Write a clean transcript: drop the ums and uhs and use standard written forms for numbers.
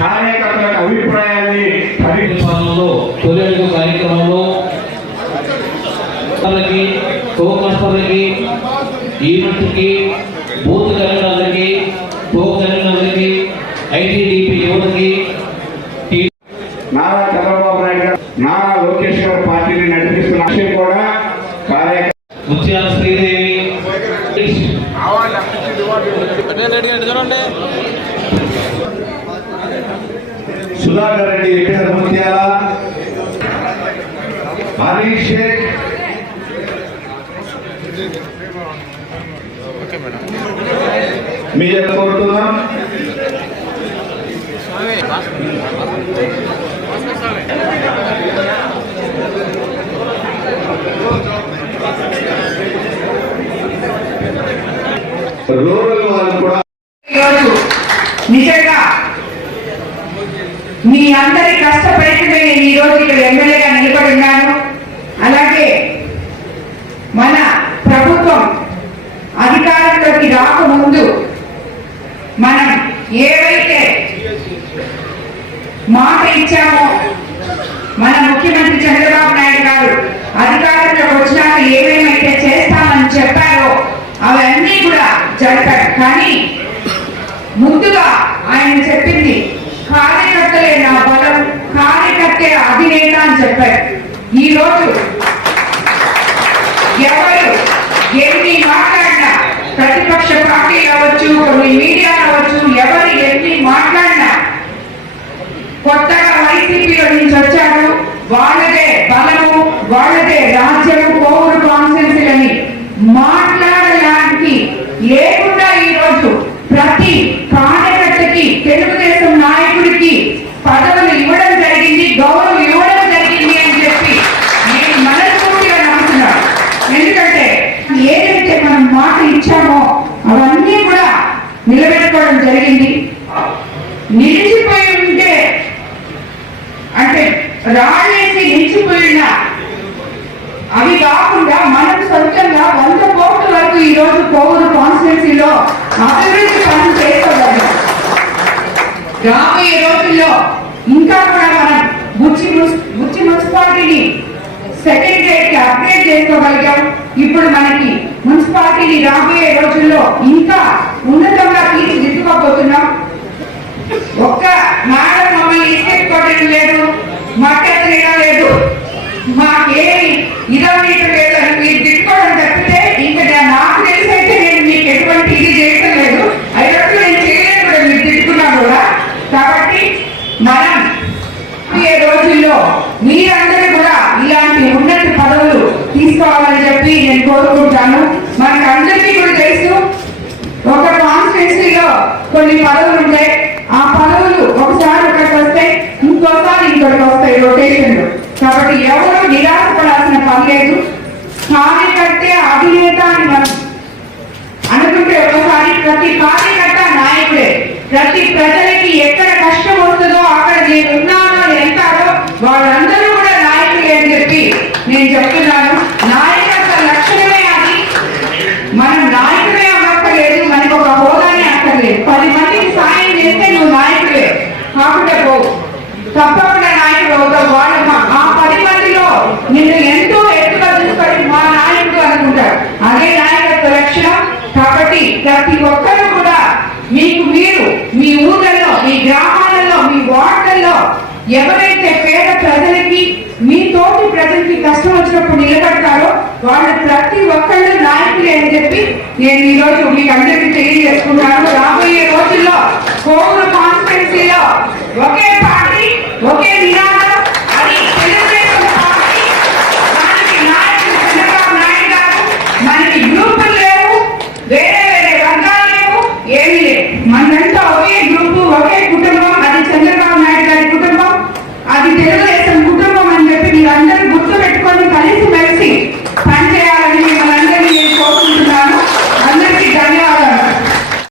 కార్యకర్తల అభిప్రాయాన్ని పరిపాలనలో తొలి కార్యక్రమంలో కోకర్తలకి ఈవెంట్కి బూత్ కన్వీనర్లకి కన్వీనర్లకి ఐటీడీపీ యువతకి నారా చంద్రబాబు నాయుడు గారు నారా లోకేష్ గారు పార్టీని నడిపిస్తున్న విషయం కూడా ముత్యాల శ్రీదేవి సుధాకర్ రెడ్డి ఎక్కడ ముత్యాల హరీష్ షేక్ మీ కోరుతున్నాం. రూరల్ వాళ్ళు కూడా నిజంగా మీ అందరి కష్టపడితే నేను ఈ రోజు ఇక్కడ ఎమ్మెల్యేగా నిలబడి ఉన్నాను. అలాగే మన ప్రభుత్వం అధికారంలోకి రాకముందు మనం ఏవైతే మాట ఇచ్చామో మన ముఖ్యమంత్రి చంద్రబాబు నాయుడు గారు అధికారంలోకి వచ్చినాక ఏమేమైతే చేస్తామని చెప్పారో అవన్నీ కూడా జరిపారు. కానీ ముందుగా ఆయన చెప్పింది కార్యకర్తలే నా బలం, కార్యకర్తే అధినేత అని చెప్పారు. ఈ రోజు ఎవరు ఎన్ని మాట్లాడినా, ప్రతిపక్ష పార్టీలు అవ్వచ్చు, కొన్ని మీడియా అవ్వచ్చు, ఎవరు ఎన్ని మాట్లాడినా కొత్తగా వైసీపీలో నుంచి వచ్చారు, వాళ్ళదే బలము, వాళ్ళదే రాజ్యము, కోవూరు కాన్స్టిట్యున్సీలని మాట్లాడడానికి లేకుండా ఈ రోజు ప్రతి కార్యకర్తకి, తెలుగుదేశం నాయకుడికి పదవులు ఇవ్వడం జరిగింది, గౌరవం ఇవ్వడం జరిగింది అని చెప్పి నేను మనస్ఫూర్తిగా నమ్ముతున్నాను. ఎందుకంటే ఏదైతే మనం మాట ఇచ్చామో అవన్నీ కూడా నిలబెట్టుకోవడం జరిగింది. నిలిచిపోయి ఉంటే అంటే రాళ్ళేసి నిలిచిపోయిన అవి కాకుండా మనం సొంతంగా 100 కోట్ల వరకు ఈ రోజు కోవూరు కాన్స్టిట్యున్సీలో అభివృద్ధి పనులు చేసుకోగలం. రాబోయే రోజుల్లో ఇంకా కూడా మనం బుచ్చి మున్సిపాలిటీని సెకండ్ గ్రేడ్ కి అప్గ్రేడ్ చేసుకోగలిగాం. ఇప్పుడు మనకి మున్సిపాలిటీని రాబోయే రోజుల్లో ఇంకా ఉన్నతంగా తీర్చిదిద్దుకోబోతున్నాం. ఒక్క మేడం మమ్మల్ని ఇచ్చేసుకోవడం లేదు, మాకెత్తడం లేదు, మాకేమి ఇదవనీయటం లేదు అని మీరు తిట్టుకోవడం తప్పితే ఇంకా నాకు తెలిసైతే నేను మీకు ఎటువంటి ఇది చేయటం లేదు. అయినప్పుడు నేను చేయలేదు కూడా, మీరు తిట్టుకున్నా కూడా. కాబట్టి మనం ఈ రోజుల్లో మీరందరూ కూడా ఇలాంటి ఉన్నత పదవులు తీసుకోవాలని చెప్పి నేను కోరుకుంటాను. మనకు అందరికీ కూడా తెలుసు, ఒక కాన్స్టిట్యున్సీలో కొన్ని పదవులు ఉంటాయి. ఆ పదవులు ఒకసారి ఒకరికి వస్తాయి, ఇంకోసారి ఇంకొకరికి వస్తాయి రొటేషన్లు. కాబట్టి ఎవరు నిరాశపడాల్సిన పని లేదు. కార్యకర్తే అధినేత అని మనం అనుకుంటే ఒకసారి ప్రతి కార్యకర్త నాయకుడే. ప్రతి ప్రజలకి ఎక్కడ కష్టం వస్తుందో అక్కడ నేను ఉన్నానో ఎంతారో వాళ్ళందరూ కూడా నాయకులే అని చెప్పి నేను చెప్తున్నాను. నాయకత్వ లక్షణమే అది. మనం నాయకుడే అవ్వక్కర్లేదు, మనకు ఒక హోదానే అక్కర్లేదు. 10 మందికి సాయం చేస్తే నువ్వు నాయకుడే కాకుండా పోవు, తప్పకుండా నాయకుడు అవుతావు. వాళ్ళు ఆ 10 మందిలో నిన్ను ఎంతో ఎత్తుగా తీసుకొని మా నాయకుడు అనుకుంటారు. అదే నాయకత్వ లక్షణం. కాబట్టి ప్రతి ఒక్కరు కూడా మీకు మీరు మీ ఊళ్ళల్లో, మీ గ్రామాలలో, మీ వార్డులలో ఎవరైతే పేద ప్రజలకి, మీ తోటి ప్రజలకి కష్టం వచ్చినప్పుడు నిలబడతారో వాళ్ళు ప్రతి ఒక్కళ్ళు నాయకులే అని చెప్పి నేను ఈరోజు మీకు అందరికీ తెలియజేసుకున్నాను.